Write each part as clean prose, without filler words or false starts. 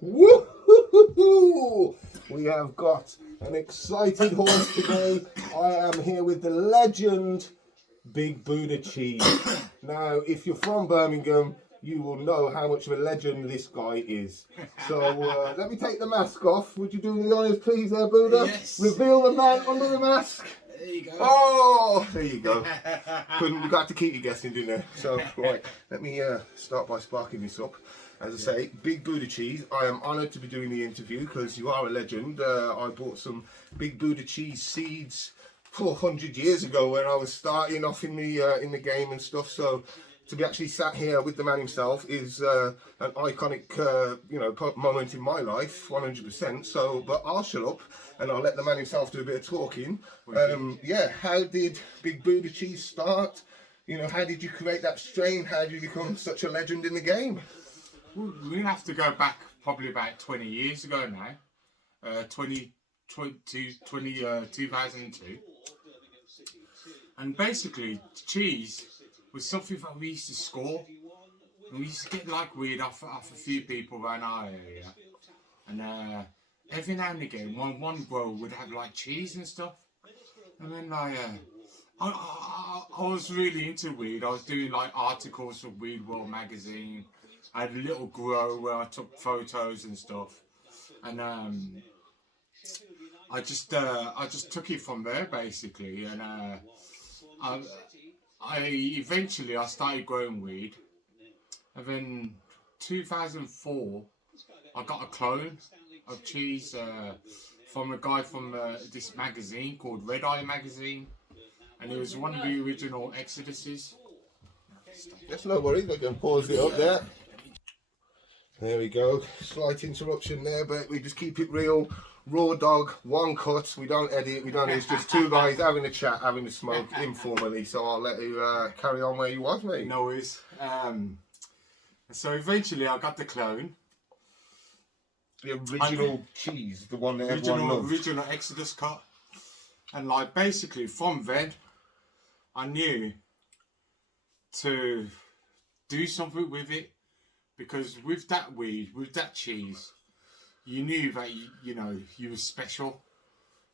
Woo-hoo-hoo-hoo! We have got an excited horse today. I am here with the legend Big Buddha Cheese. Now, if you're from Birmingham, you will know how much of a legend this guy is. So let me take the mask off. Would you do me the honours, please, there, Buddha? Yes. Reveal the man under the mask. There you go. Oh, there you go. We got to keep you guessing, didn't we? So, right, let me start by sparking this up. As I say, Big Buddha Cheese, I am honoured to be doing the interview because you are a legend. I bought some Big Buddha Cheese seeds 400 years ago when I was starting off in the game and stuff. So to be actually sat here with the man himself is an iconic moment in my life, 100%. So, but I'll shut up and I'll let the man himself do a bit of talking. Yeah, how did Big Buddha Cheese start? You know, how did you create that strain? How did you become such a legend in the game? We're going to have to go back probably about 20 years ago now. 2002. And basically, cheese was something that we used to score. And we used to get like weed off a few people around our area. And every now and again, one grower would have like cheese and stuff. And then I was really into weed. I was doing like articles for Weed World magazine. I had a little grow where I took photos and stuff, and I just took it from there basically, and I eventually started growing weed, and then 2004 I got a clone of cheese from a guy from this magazine called Red Eye magazine, and it was one of the original Exoduses. That's no worries, I can pause it up there. There we go, slight interruption there, but we just keep it real. Raw dog, one cut, we don't edit, it's just two guys having a chat, having a smoke informally, so I'll let you carry on where you was, mate. No worries. So eventually I got the clone. The original cheese, the one that everyone loved. Original Exodus cut. And like basically from then, I knew to do something with it. Because with that weed, with that cheese, you knew that you were special.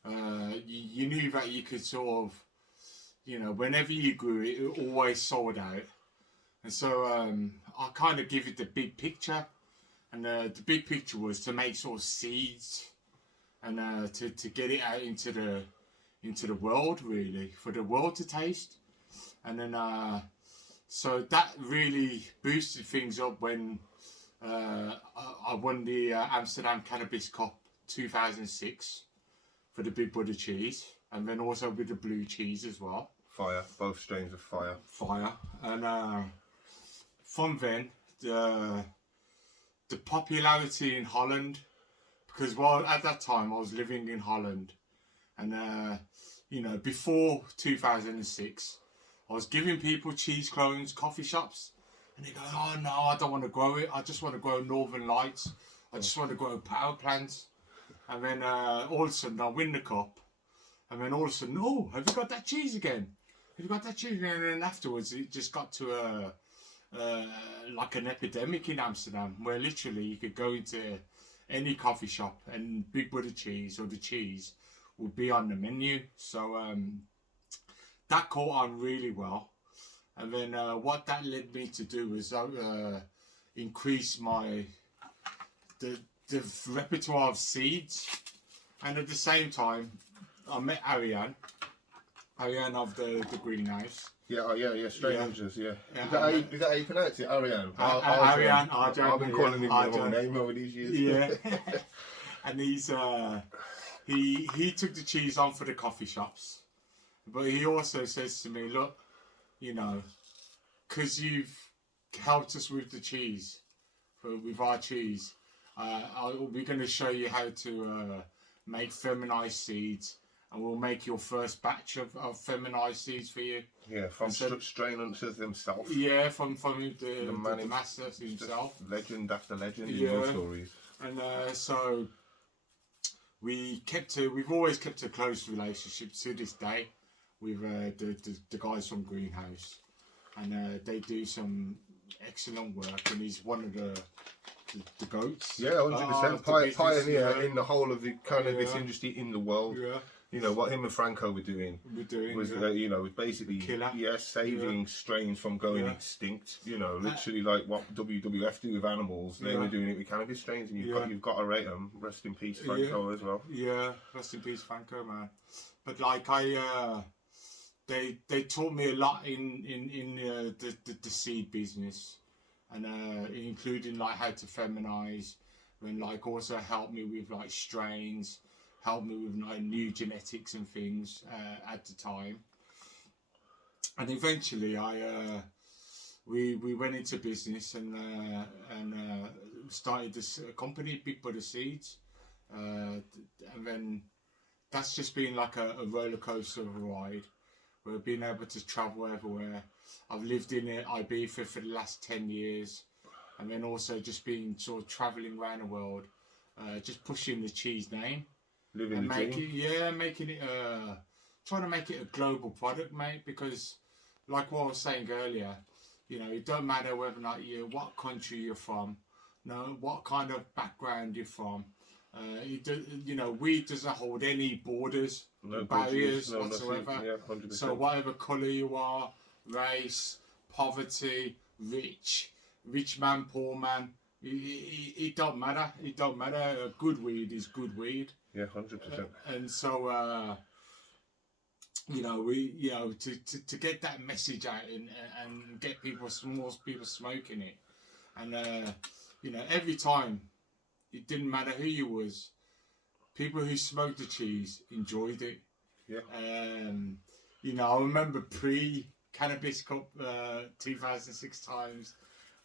You knew that you could sort of, whenever you grew it, it always sold out. And so I kind of give it the big picture, and the big picture was to make sort of seeds, and to get it out into the world really, for the world to taste, and then. So that really boosted things up when I won the Amsterdam Cannabis Cup 2006 for the Big Buddha Cheese, and then also with the blue cheese as well. Fire, both strains of fire. Fire, and from then the popularity in Holland, because at that time I was living in Holland, and before 2006. I was giving people cheese clones, coffee shops, and they go, oh no, I don't want to grow it. I just want to grow Northern Lights. I just want to grow power plants. And then all of a sudden I win the cup. And then all of a sudden, oh, have you got that cheese again? Have you got that cheese again? And then afterwards it just got to like an epidemic in Amsterdam, where literally you could go into any coffee shop and Big Buddha cheese or the cheese would be on the menu. So that caught on really well, and then what that led me to do was increase the repertoire of seeds, and at the same time I met Ariane of the greenhouse. Yeah, strangers, yeah. Is that how you pronounce it, Ariane? Ariane, I've been calling him the whole name over these years. Yeah, and he took the cheese on for the coffee shops. But he also says to me, look, because you've helped us with the cheese, with our cheese, we're going to show you how to make feminized seeds, and we'll make your first batch of feminized seeds for you. Yeah, from strain hunters themselves. Yeah, from the master himself. Legend after legend in your stories. And so we've always kept a close relationship to this day with the guys from Greenhouse, and they do some excellent work, and he's one of the the goats. Yeah, 100%. the business, Pioneer yeah. in the whole of the cannabis Yeah. industry in the world. Yeah, You know what him and Franco were doing we're doing. was, Yeah. you know, was basically Killer. saving strains from going Yeah. extinct. You know, literally like what WWF do with animals, they Yeah. were doing it with cannabis strains, and Yeah. you've got to rate them. Rest in peace, Franco, as well. Yeah, rest in peace, Franco, man. But like they taught me a lot in the seed business, and including like how to feminize, and like also helped me with like strains, helped me with like new genetics and things at the time. And eventually, we went into business and started this company, Big Buddha Seeds, and then that's just been like a roller coaster of a ride. We've been able to travel everywhere. I've lived in Ibiza for the last 10 years, and then also just been sort of traveling around the world, just pushing the cheese name. Living And the dream. making it trying to make it a global product, mate, because like what I was saying earlier, you know, it don't matter whether or not what country you're from, no, what kind of background you're from. You know, weed doesn't hold any borders, No barriers no whatsoever. nothing. Yeah, 100%. So whatever colour you are, race, poverty, rich man, poor man, it don't matter. It don't matter. Good weed is good weed. Yeah, 100%. And so, you know, to get that message out and get more people smoking it, and you know, every time, it didn't matter who you was, people who smoked the cheese enjoyed it. Yeah. You know, I remember pre-Cannabis Cup 2006 times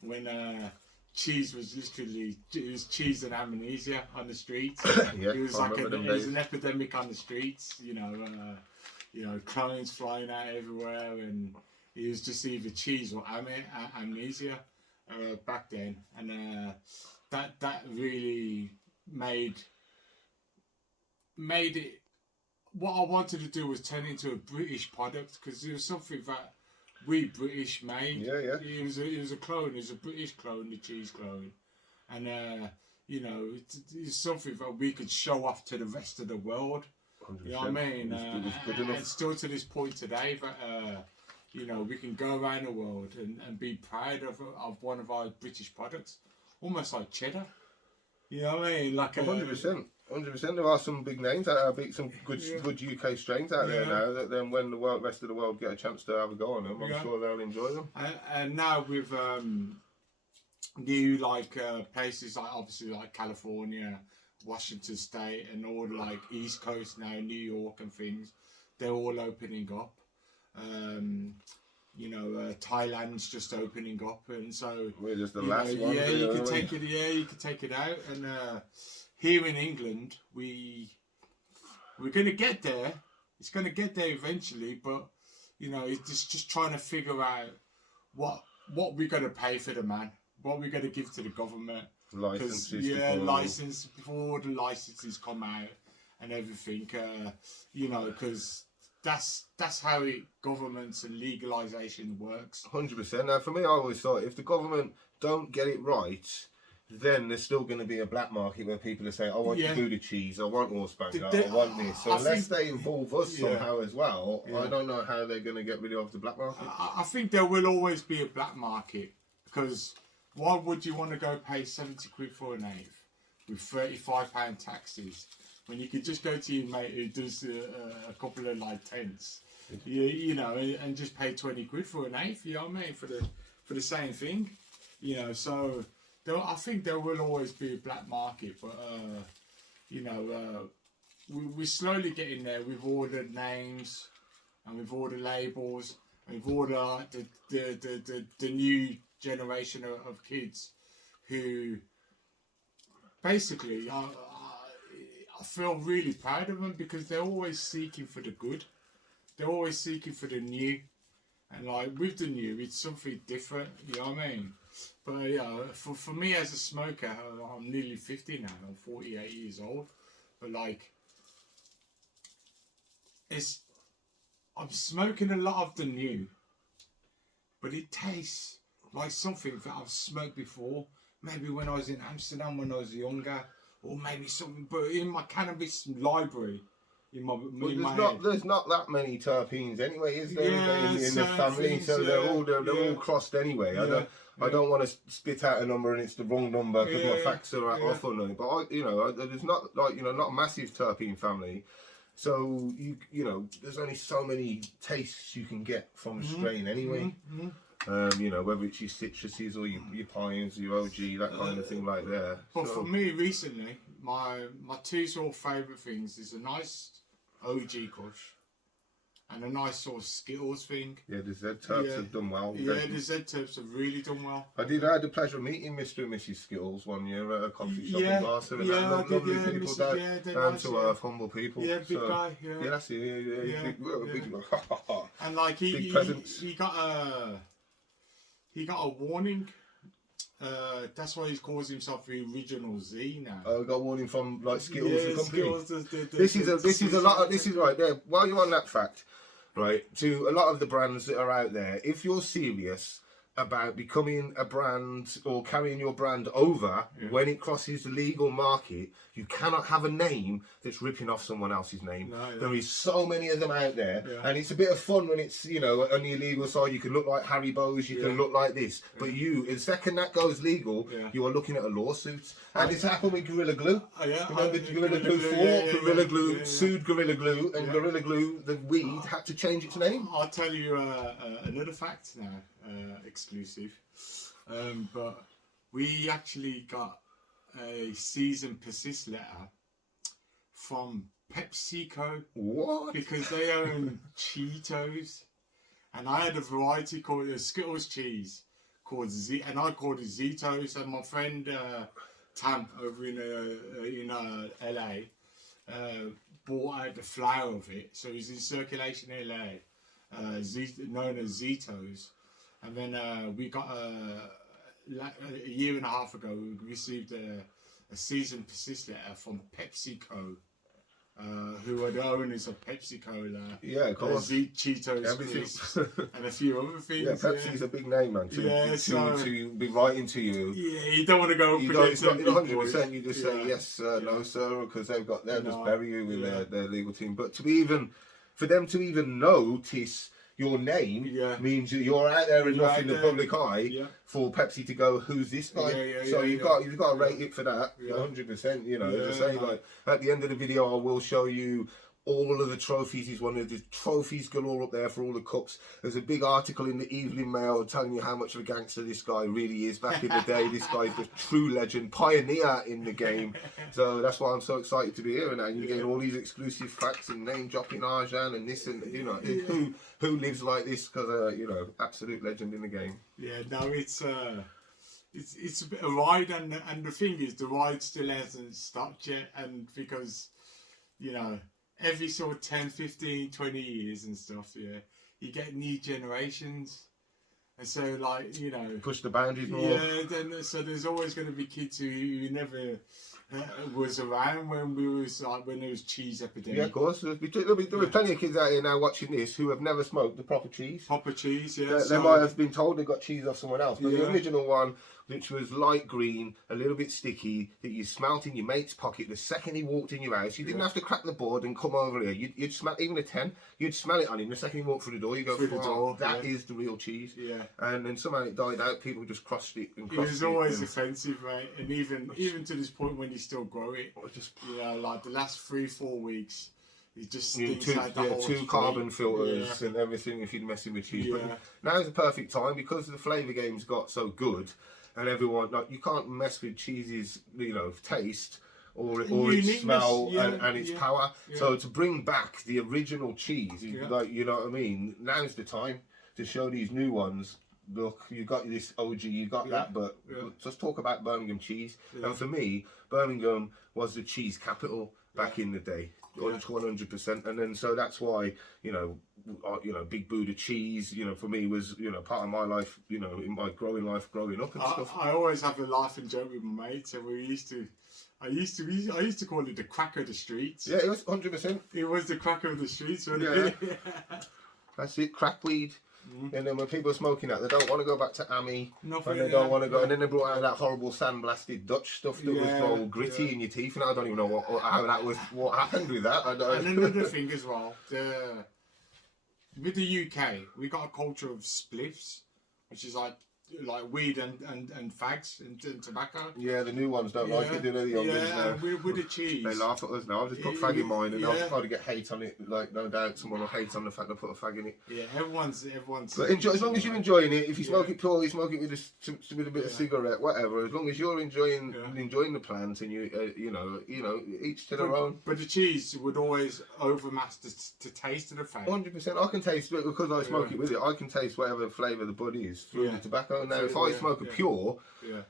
when cheese was literally, it was cheese and amnesia on the streets. Yeah, It was I like remember them it was days. an epidemic on the streets. You know, clones flying out everywhere, and it was just either cheese or amnesia back then, and that really made it. What I wanted to do was turn it into a British product, because it was something that we British made. Yeah, yeah. It was a clone. It was a British clone, the cheese clone, and you know, it's something that we could show off to the rest of the world. 100%. You know what I mean? It was good enough. And still to this point today, that you know, we can go around the world and be proud of one of our British products, almost like cheddar. You know what I mean? Like 100%. 100%. There are some big names out there, some good UK strains out there now. That then when the rest of the world get a chance to have a go on them, I'm sure they'll enjoy them. And now with new like places like obviously like California, Washington State, and all like East Coast now, New York and things, they're all opening up. You know, Thailand's just opening up, and so We're just the last one. Yeah, you can take it. Yeah, you can take it out. And here in England, we're gonna get there. It's gonna get there eventually, but you know, it's just trying to figure out what we're gonna pay for the man, what we're gonna give to the government. Licenses. License before the licenses come out and everything. You know, because that's how governments and legalization works. 100%. Now, for me, I always thought if the government don't get it right, then there's still going to be a black market where people are saying, I want Buddha cheese, I want horse banger, I want this. So unless they involve us somehow as well, I don't know how they're going to get rid of the black market. I think there will always be a black market, because why would you want to go pay 70 quid for an eighth with £35 taxes when you could just go to your mate who does a couple of like tents, you know, and just pay 20 quid for an eighth, you know what I mean, for the same thing, you know. So I think there will always be a black market, but you know, we're slowly getting there with all the names and with all the labels and with all the new generation of kids who basically I feel really proud of them, because they're always seeking for the good. They're always seeking for the new. And like with the new, it's something different, you know what I mean? But yeah, for me as a smoker, I'm nearly 50 now, I'm 48 years old. But like, I'm smoking a lot of the new, but it tastes like something that I've smoked before, maybe when I was in Amsterdam when I was younger, or maybe something. But in my cannabis library, in my there's not that many terpenes anyway, is there? Yeah, in the certain family, things, so they're yeah. all crossed anyway. Yeah. I don't want to spit out a number and it's the wrong number because my Yeah, facts are yeah. off on it. But there's not not a massive terpene family, so there's only so many tastes you can get from a strain anyway. Whether it's your citruses or your pines, your OG, that kind of thing like that. But for me recently, my two sort of favourite things is a nice OG Kush and a nice sort of Skittles thing. Yeah, the Z Terps have done well. Yeah, the Z Terps have really done well. I had the pleasure of meeting Mr. and Mrs. Skittles one year at a coffee shop in Barcelona. Yeah, lovely people, down to earth, humble people. Yeah, big guy. Yeah, yeah, that's it. Yeah. Big and like he got a warning. That's why he calls himself the original Z now. Oh, got a warning from like Skittles, the company. Skittles, this is a lot. This is right there. While you're on that fact, right, to a lot of the brands that are out there, if you're serious about becoming a brand or carrying your brand over when it crosses the legal market, you cannot have a name that's ripping off someone else's name. There is so many of them out there, and it's a bit of fun when it's on the illegal side. You can look like Haribo's, you can look like this, but the second that goes legal, you are looking at a lawsuit. And it's happened with Gorilla Glue. Remember Gorilla Glue 4? Gorilla Glue sued Gorilla Glue, and Gorilla Glue, the weed, had to change its name. I'll tell you another fact now. Exclusive, but we actually got a cease and persist letter from PepsiCo. What? Because they own Cheetos, and I had a variety called Skittles cheese called Z, and I called it Zetos. And my friend Tam over in LA bought out the flour of it, so it's in circulation in LA, known as Zetos. And then we got a year and a half ago, we received a cease and persist letter from PepsiCo, who are the owners of Pepsi Cola, yeah, of course, Cheetos, crisps, and a few other things. Yeah, Pepsi's a big name, man. To be writing to you. Yeah, you don't want to go. You don't. 100%. You just say yes, sir, no, sir, because they'll just bury you with their legal team. But for them to even notice your name means you're out there enough in the public eye for Pepsi to go, who's this guy? You've got to rate it for that. 100%. As I say, like at the end of the video, I will show you all of the trophies. He's one of the trophies galore up there for all the cups. There's a big article in the Evening Mail telling you how much of a gangster this guy really is. Back in the day, this guy's the true legend, pioneer in the game. So that's why I'm so excited to be here. And you're getting all these exclusive facts and name dropping Arjan and this and who lives like this, because absolute legend in the game. Yeah, no, it's a bit of a ride, and the thing is, the ride still hasn't stopped yet, and because every sort of 10, 15, 20 years and stuff, you get new generations. And so, push the boundaries more. Yeah, so there's always going to be kids who never was around when there was cheese epidemic. Yeah, of course. There'll be plenty of kids out here now watching this who have never smoked the proper cheese. Proper cheese, yeah. They might have been told they got cheese off someone else, but the original one, which was light green, a little bit sticky, that you smelt in your mate's pocket the second he walked in your house. You didn't have to crack the board and come over here. You'd smell, even a 10, you'd smell it on him the second he walked through the door. You go, that is the real cheese. Yeah. And then somehow it died out. People just crossed it. It was always offensive, right? And even to this point when you still grow it, like the last 3-4 weeks, it just stinks like the whole two carbon filters and everything if you're messing with cheese. Yeah. But now's the perfect time because the flavour game's got so good. And everyone, you can't mess with cheese's, taste or its smell and its power. Yeah. So to bring back the original cheese, you know what I mean? Now's the time to show these new ones. Look, you got this OG, you got that, but let's talk about Birmingham cheese. And for me, Birmingham was the cheese capital back in the day. 100%, and then so that's why Big Buddha cheese for me was part of my life in my growing up and stuff. I always have a laugh and joke with my mates, and I used to call it the crack of the streets. Yeah, it was 100%. It was the crack of the streets, wasn't it? That's it, crack weed. And then when people are smoking that, they don't want to go back to Ami, Nothing, and they don't yeah, want to go. yeah. And then they brought out that horrible sandblasted Dutch stuff that was all gritty in your teeth, and I don't even know how that was. What happened with that? I don't. And another thing as well, with the UK, we got a culture of spliffs, which is like weed and fags and tobacco. Yeah, the new ones don't like it, do they? The young ones now. And with the cheese. They laugh at us now. I've just put fag in mine, and I'll probably get hate on it. Like, no doubt, someone will hate on the fact I put a fag in it. Yeah, everyone's. But enjoy, as long as you're enjoying it. If you smoke it pure, you smoke it with a bit of cigarette, whatever. As long as you're enjoying the plant, and you know, each to their own. But the cheese would always overmatch the taste of the fag. 100%. I can taste it because I smoke it with it. I can taste whatever flavour the body is through the tobacco. Now, if I smoke a pure,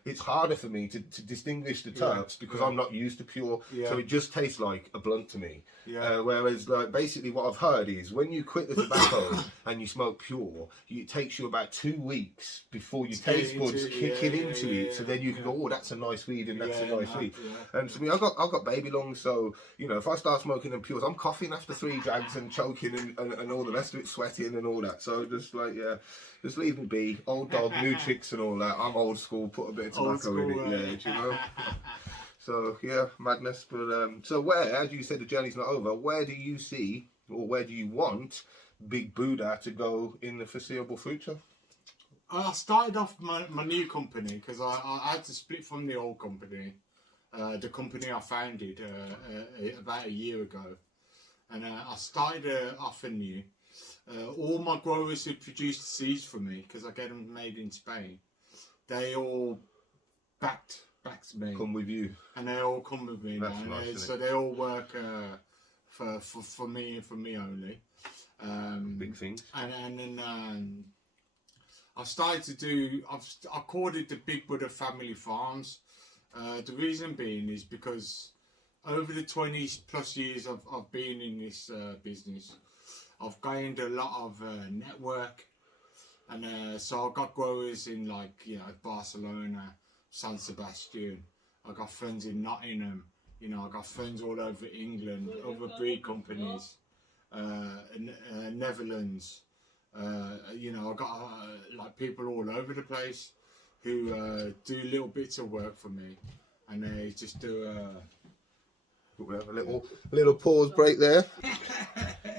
it's harder for me to distinguish the terps because I'm not used to pure. So it just tastes like a blunt to me. Whereas, like, basically what I've heard is when you quit the tobacco and you smoke pure, it takes you about 2 weeks before your taste buds kick into it. So then you can go, oh, that's a nice weed and that's a nice weed. And to me, I've got baby lungs, so you know, if I start smoking them pures, I'm coughing after 3 drags and choking and all the rest of it, sweating and all that. So just like just leave me be. Old dog, new tricks and all that. I'm old school. Put a bit of tobacco in it. Do you know? So yeah, madness. But so where, as you said, the journey's not over. Where do you see, or where do you want Big Buddha to go in the foreseeable future? I started off my new company because I had to split from the old company, the company I founded about a year ago, and I started off anew. All my growers who produced seeds for me, because I get them made in Spain, they all backed me. Come with you. And they all come with me now. Nice, so they all work for me and for me only. Big things. And then I've started to do, I called it the Big Buddha Family Farms. The reason being is because over the 20 plus years I've been in this business, I've gained a lot of network, and so I've got growers in, like, you know, Barcelona, San Sebastian. I've got friends in Nottingham. You know, I've got friends all over England, other breed companies, Netherlands. You know, I've got like people all over the place who do little bits of work for me, and they just do. We have a little pause break there.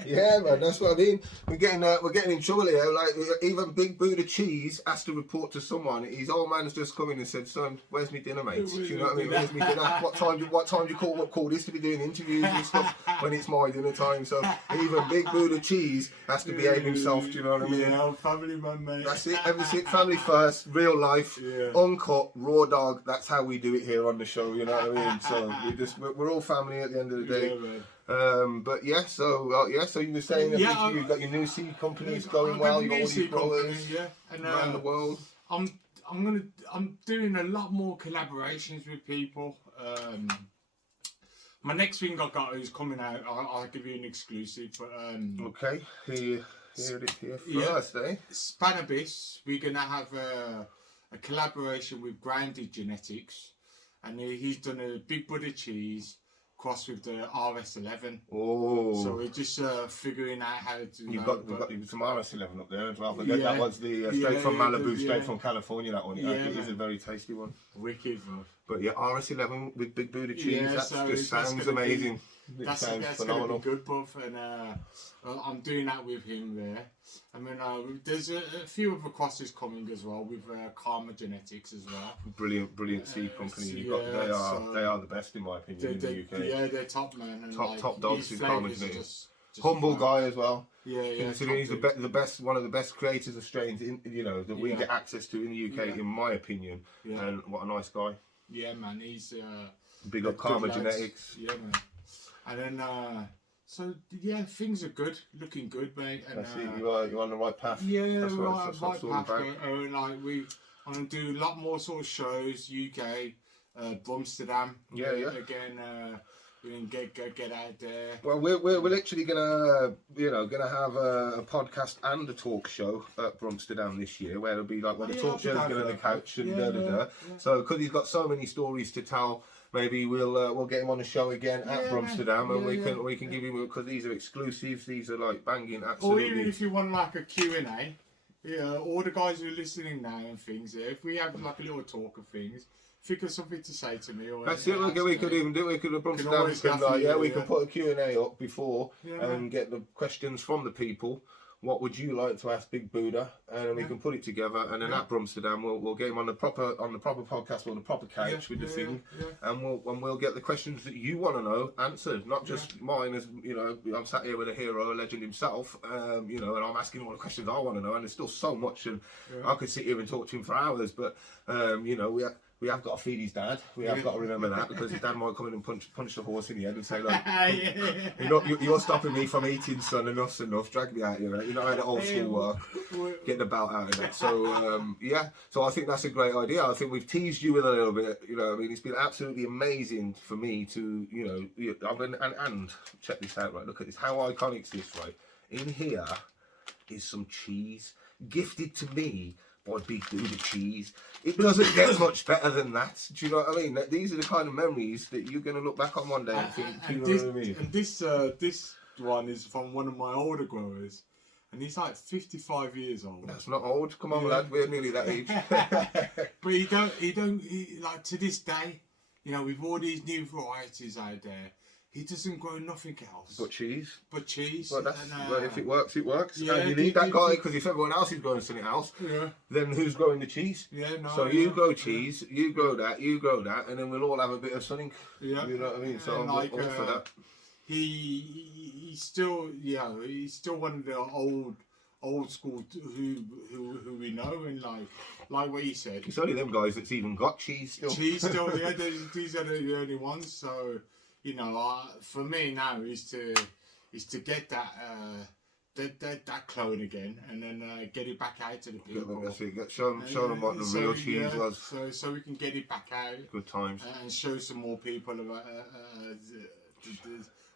Yeah, man, that's what I mean. We're getting in trouble here. Like, even Big Buddha Cheese has to report to someone. His old man's just come in and said, "Son, where's me dinner, mate? Do you know what I mean? Where's me dinner? What time do you call this to be doing interviews and stuff when it's my dinner time?" So even Big Buddha Cheese has to behave himself. Do you know what I mean? Yeah, I'm family man, mate. That's it. Everything family first, real life, uncut, raw dog. That's how we do it here on the show. You know what I mean? So we're all family at the end of the day. But yeah, so you were saying that you've got your new seed companies going well. You've got all these growers around the world. I'm doing a lot more collaborations with people. My next thing I got is coming out. I'll give you an exclusive. But okay, here it is here first, eh? Spanibus, we're gonna have a collaboration with Grounded Genetics, and he's done a Big Buddha cheese crossed with the RS11. Oh. So we're just figuring out how to. You've got some RS11 up there as well. That was the straight from Malibu, straight from California. That one. It is a very tasty one. Wicked, bro. But yeah, RS11 with Big Buddha cheese. Sounds amazing. That's phenomenal. Gonna be good, buff, and I'm doing that with him there. I mean, there's a few other crosses coming as well with Karma Genetics as well. Brilliant seed company. They are the best in my opinion in the UK. Yeah, they're top, man. And top dogs with Karma Genetics. Humble guy as well. Considering he's the best, one of the best creators of strains that we get access to in the UK, in my opinion. And what a nice guy. Yeah, man. He's big up Karma Genetics. Yeah, man. And then, so yeah, things are good, looking good, mate. And that's it. You're on the right path. Yeah, that's right path. And like I'm gonna do a lot more sort of shows, UK, Bromsterdam. Yeah. Again, we can get out there. Well, we're literally gonna have a podcast and a talk show at Bromsterdam this year, where it'll be like the talk show's gonna on the couch and So because he's got so many stories to tell. Maybe we'll get him on the show again at Bromsterdam, and we can give him, because these are exclusives. These are like banging, absolutely. Or even if you want like a Q&A, yeah, all the guys who are listening now and things, if we have like a little talk of things, think of something to say to me. Or That's it. We could even do. We could have Can always gaff you, yeah, we yeah. can put a Q&A up before Yeah, and get the questions from the people. What would you like to ask Big Buddha? And then we can put it together. And then at Brumsterdam, we'll get him on the proper podcast or the proper couch with the thing, and we'll get the questions that you want to know answered, not just mine. As you know, I'm sat here with a hero, a legend himself. You know, and I'm asking all the questions I want to know, and there's still so much, and I could sit here and talk to him for hours. But you know, we have got to feed his dad. We have got to remember that, because his dad might come in and punch the horse in the head and say, look, you're stopping me from eating, son. Enough's enough. Drag me out here. You know how the old school work. Get the belt out of it. So, So I think that's a great idea. I think we've teased you with a little bit. You know, I mean, it's been absolutely amazing for me to, you know, and check this out, right? Look at this. How iconic is this, right? In here is some cheese gifted to me by Big Buddha Cheese. It doesn't get much better than that. Do you know what I mean? These are the kind of memories that you're going to look back on one day and think, do you know what I mean? And this one is from one of my older growers, and he's like 55 years old. That's not old. Come on, lad. We're nearly that age. But he don't like, to this day, you know, with all these new varieties out there, he doesn't grow nothing else. But cheese. Well, that's, well, if it works, it works. Yeah, and you need that guy, because if everyone else is growing something else, then who's growing the cheese? Yeah, no. So you grow cheese, you grow that, and then we'll all have a bit of something. Yeah. You know what I mean? So I'm all for that. He's still one of the old school who we know, and like what you said. It's only them guys that's even got cheese still. Cheese still, yeah. These are the only ones. So, you know, for me now is to get that clone again, and then get it back out to the people. Show them what the real cheese was. So we can get it back out. Good times. And show some more people about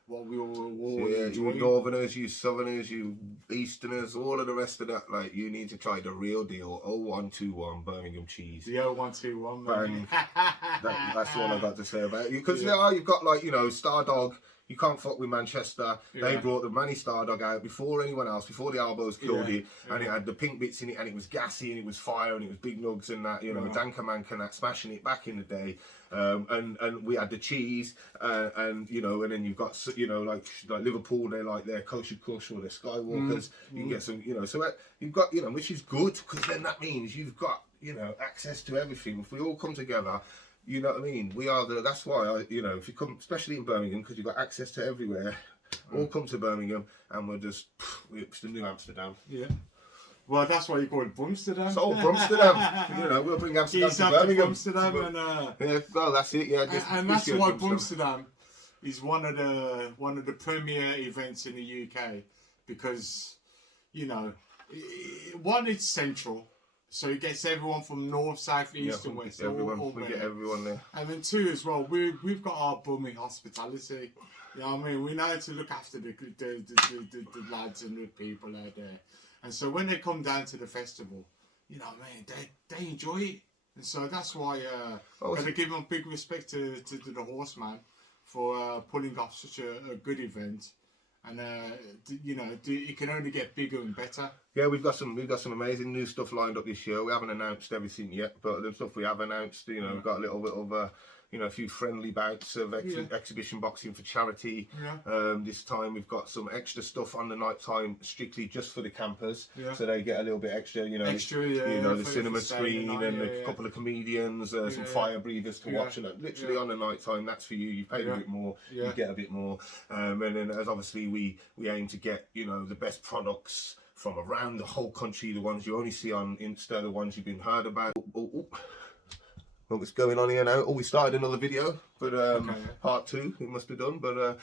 what we all you Northerners, you Southerners, you Easterners, all of the rest of that. Like, you need to try the real deal. 0121 Birmingham cheese. The 0121. Bang. That's all I've got to say about it. Because you've got, like, you know, Stardog. You can't fuck with Manchester. They brought the Manny Stardog out before anyone else, before the Albos killed it, and it had the pink bits in it, and it was gassy, and it was fire, and it was big nugs, and that, you know, Danker Mank and that, smashing it back in the day. And we had the cheese, and you know, and then you've got, you know, like Liverpool, they like their Kosher Kush or their Skywalkers. You can get some, you know, so you've got, you know, which is good, because then that means you've got, you know, access to everything. If we all come together, you know what I mean? We are that's why you know, if you come, especially in Birmingham, because you've got access to everywhere, all come to Birmingham, and it's the new Amsterdam. Yeah. Well, that's why you call it Brumsterdam. So Brumsterdam, you know, we'll bring Amsterdam to Birmingham. Brumsterdam, yeah, well, that's it. Yeah, and that's why Brumsterdam is one of the premier events in the UK, because, you know, one, it's central. So it gets everyone from north, south, east, and west. We get everyone there. And then two as well, we've got our bumming hospitality. You know what I mean? We know how to look after the lads and the people out there. And so when they come down to the festival, you know what I mean, they enjoy it. And so that's why I'm going to give them big respect to the Horseman for pulling off such a good event. And you know, it can only get bigger and better. Yeah, we've got some amazing new stuff lined up this year. We haven't announced everything yet, but the stuff we have announced, you know, we've got a little bit of you know, a few friendly bouts of exhibition boxing for charity. This time we've got some extra stuff on the night time, strictly just for the campers, so they get a little bit extra. You know, the cinema screen and a couple of comedians, some fire breathers to watch, and literally on the night time. That's for you. You pay a bit more, you get a bit more, and then as obviously we aim to get, you know, the best products from around the whole country, the ones you only see on Insta, the ones you've been heard about. What's going on here now? Oh, we started another video, but part 2 it must be done, but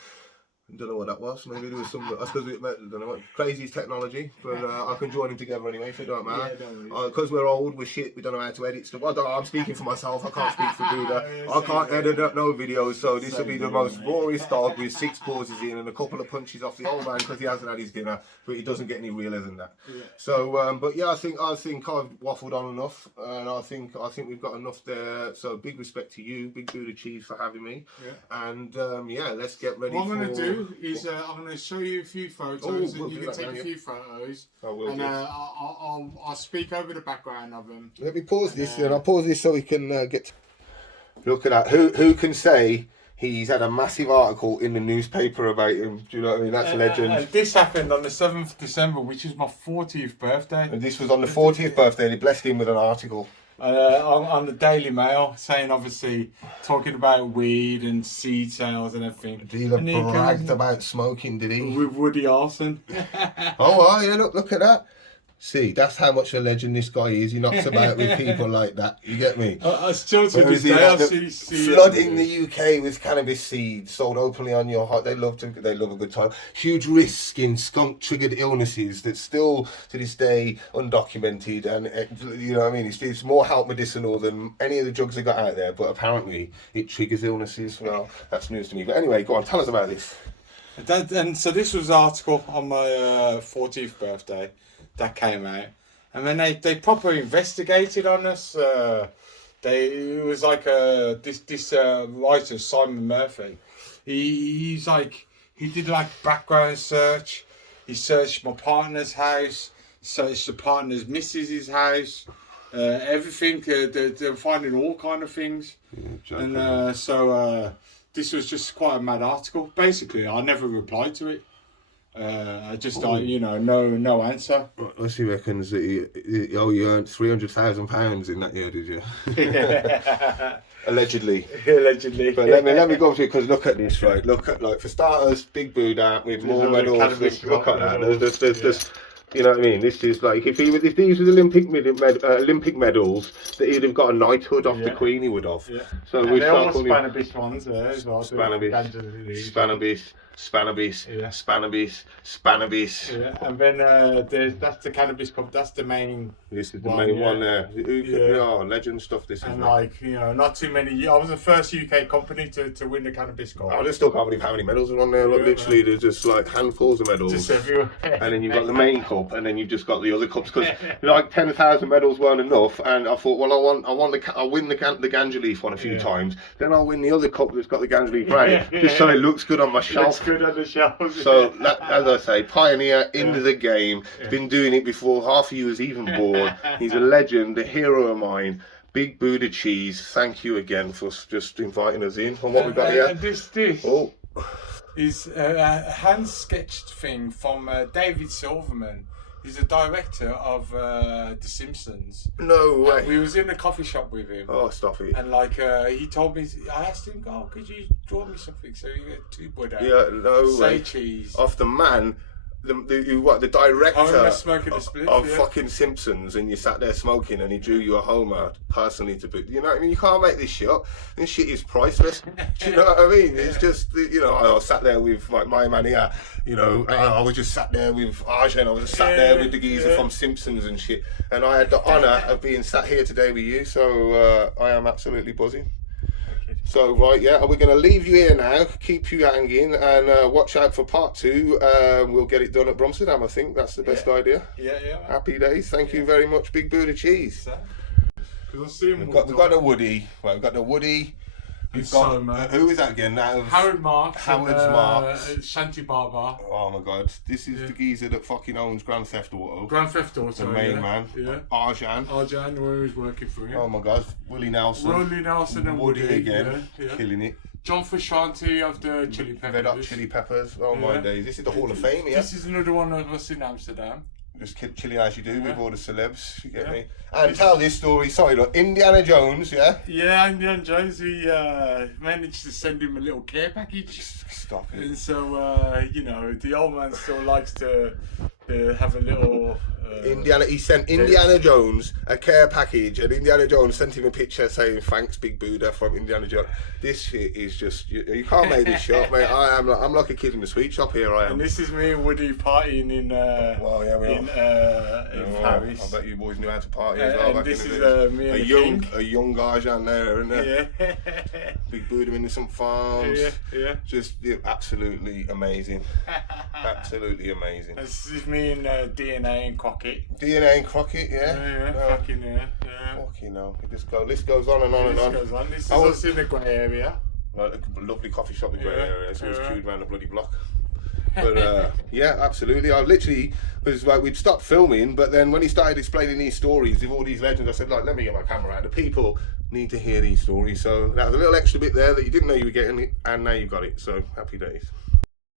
I don't know what that was. Maybe there was some. I suppose I don't know what crazy crazy's technology, but I can join them together anyway, if it don't matter. Because we're old, we're shit. We don't know how to edit stuff. I'm speaking for myself. I can't speak for Buddha. I can't edit no videos, so this will be the most rawest dog with 6 pauses in and a couple of punches off the old man because he hasn't had his dinner. But he doesn't get any realer than that. So, but yeah, I think I've waffled on enough, and I think we've got enough there. So big respect to you, Big Buddha Cheese, for having me. And yeah, let's get ready. What I'm gonna do do is I'm going to show you a few photos, we'll and you do can that take now, a yeah. few photos, I will and do. I'll speak over the background of them. Let me pause this, then I'll pause this so we can get. Look at that. Who can say he's had a massive article in the newspaper about him? Do you know what I mean? That's a legend. This happened on the 7th of December, which is my 40th birthday. And this was on the 40th birthday, and he blessed him with an article. On the Daily Mail, saying obviously talking about weed and seed sales and everything. Dealer And he bragged goes about smoking, did he? with Woody Harrelson. Oh, yeah, look at that. See, that's how much a legend this guy is. He knocks about with people like that. You get me? I still to Where this is he day I like the- see flooding the UK with cannabis seeds sold openly on your heart. They love a good time. Huge risk in skunk-triggered illnesses that's still to this day undocumented, and you know what I mean. It's more health medicinal than any of the drugs they got out there. But apparently, it triggers illnesses. Well, that's news to me. But anyway, go on, tell us about this. And so this was an article on my 40th birthday that came out, and then they properly investigated on us. It was like this writer Simon Murphy. He did like background search. He searched my partner's house, searched the partner's missus's house, everything. They're finding all kind of things, and so this was just quite a mad article. Basically, I never replied to it. I just no answer. Unless he reckons that you earned £300,000 in that year, did you? Allegedly. But let me go through, because look at this, right? Look at, like, for starters, Big Buddha with more medals. Look at that. There's you know what I mean? This is like, if these were Olympic medals, that he'd have got a knighthood off the Queen. He would have. Yeah. So and they're all the Spanabis ones there as well. Spanabis. Yeah, and then that's the cannabis cup. That's the main. This is the main one there. Legend stuff. This and is like not too many. I was the first UK company to win the cannabis cup. I just still can't believe how many medals are on there. Look, literally, there's just like handfuls of medals. Just everywhere. And then you've got the main cup, and then you've just got the other cups, because like 10,000 medals weren't enough. And I thought, well, I'll win the ganja leaf one a few times. Then I'll win the other cup that's got the ganja leaf right, just so it looks good on my shelf. Looks good on the shelf. So, as I say, pioneer into the game. Been doing it before half of you was even born. He's a legend, a hero of mine. Big Buddha Cheese, thank you again for just inviting us in. And what we got here? This is a hand-sketched thing from David Silverman. He's a director of The Simpsons. No way. We was in a coffee shop with him. Oh, stop it. And like he told me, I asked him, "Oh, could you draw me something?" So he got two Buddha. Yeah, no way. Cheese. Off the man, the director smoking a split, of fucking Simpsons, and you sat there smoking, and he drew you a Homer personally to put. You know what I mean? You can't make this shit up. This shit is priceless. Do you know what I mean? It's just, I sat there with my man here. I was just sat there with Arjen. I was just sat there with the geezer from Simpsons and shit. And I had the honour of being sat here today with you. So I am absolutely buzzing. So right, we're going to leave you here now, keep you hanging, and watch out for part 2. We'll get it done at Bromsterdam. I think that's the best idea. Yeah. Happy days. Thank you very much, Big Buddha Cheese. We've got the Woody. Right, we've got the Woody. We've got who is that again? Now Howard Marks. Marks. Shanty Barber. Oh my God! This is the geezer that fucking owns Grand Theft Auto. The main man. Yeah. Arjan, where he's working for him. Oh my God! Willie Nelson and Woody again, killing it. John Frusciante of the Chili Peppers. Red Hot Chili Peppers. Oh my days! This is the Hall of Fame. Yeah. This is another one of us in Amsterdam. Just chilling as you do with all the celebs, you get me? And tell this story, look, Indiana Jones, Yeah, Indiana Jones, we managed to send him a little care package. Stop it. And so, the old man still likes to have a little... He sent Indiana Jones a care package, and Indiana Jones sent him a picture saying, "Thanks, Big Buddha," from Indiana Jones. This shit is just, you can't make this shit up, mate. I'm like a kid in the sweet shop here, I am. And this is me and Woody partying in Paris. I bet you boys knew how to party as well. And this is me and a young Arjan there, isn't there? Yeah. Big Buddha in some farms. Yeah. Just absolutely amazing. Absolutely amazing. This is me and DNA and Crockett. DNA and Crockett, Fucking hell. This goes on and on and on. This is us in the grey area. Like a lovely coffee shop in Grey Yeah, Area, so it was yeah. queued around the bloody block. But yeah, absolutely. I literally was like, we'd stopped filming, but then when he started explaining these stories of all these legends, I said, like, let me get my camera out. The people need to hear these stories. So that was a little extra bit there that you didn't know you were getting it, and now you've got it. So happy days.